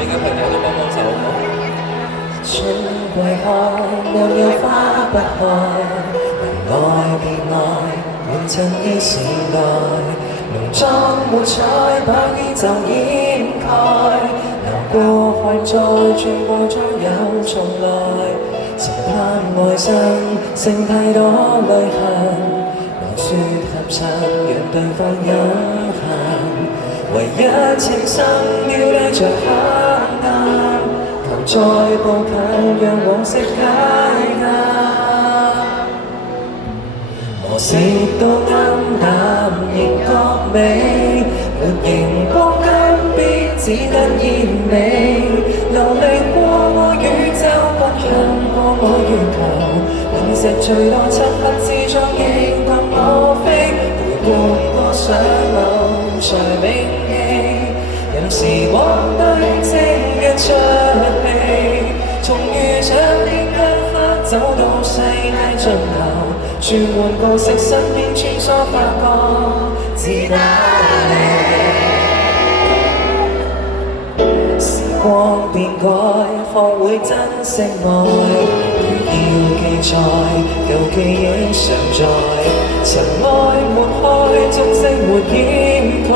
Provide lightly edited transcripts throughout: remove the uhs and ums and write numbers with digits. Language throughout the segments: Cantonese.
邊嘅朋友都幫幫手好唔好？春季開，沒有花不開，能愛便愛，滿襯於時代。濃妝沒彩，把宇宙掩蓋。流過海再轉過將有重來，曾盼愛生，剩太多淚痕。來説合襯，讓對方飲恨。唯一情深要帶着黑暗，求再步近，讓往昔解壓。磨蝕到暗淡仍覺美，沒熒光金邊只得豔美。流離過我宇宙，不向過我月球。隕石墜落漆黑之中，仍共我飛，陪伴過上路才銘記。任時光對正日出戲，從遇上的一刻走到世界盡頭，轉換角色身邊穿梭發光，自打理。時光變改，學會珍惜愛，如要記載，舊記憶常在。塵埃抹開，足跡沒掩蓋，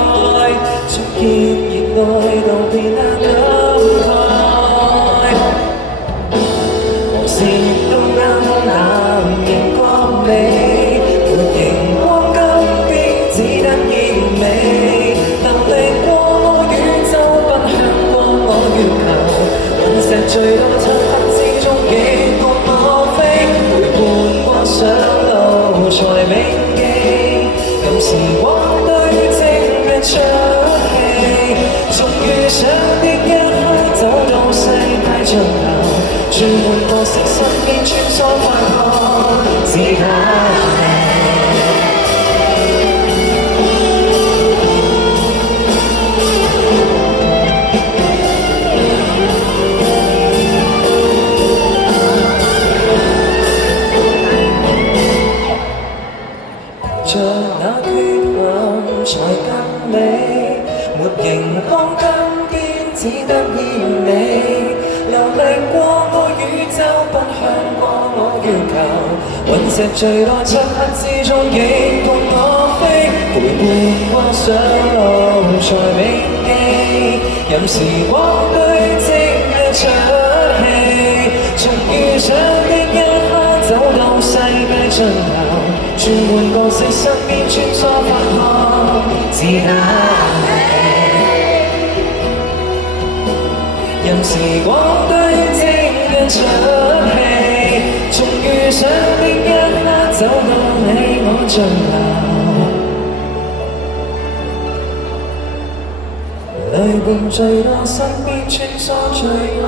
重建熱愛到變得感慨。無視到暗淡仍覺美，沒熒光金邊只得豔美。流離過我宇宙，奔向過我月球。隕石墜到漆黑之中，亦共我飛，陪伴過上路才銘記。任時光對正日出戲，終遇上的一刻走到世界盡頭，轉換角色身邊穿梭發光，自打理。像那缺陷才更美，沒熒光金邊只得豔美。流離過我宇宙，奔向過我月球。隕石墜落漆黑之中，亦共我飛，陪伴過上路才銘記。任時光對正日出戲，從遇上的一刻走到世界盡頭。轉換角色，身邊穿梭發光，自打理。任時光對正日出戲，從遇上的一刻走到你我盡頭，淚伴墜落身邊穿梭最愛。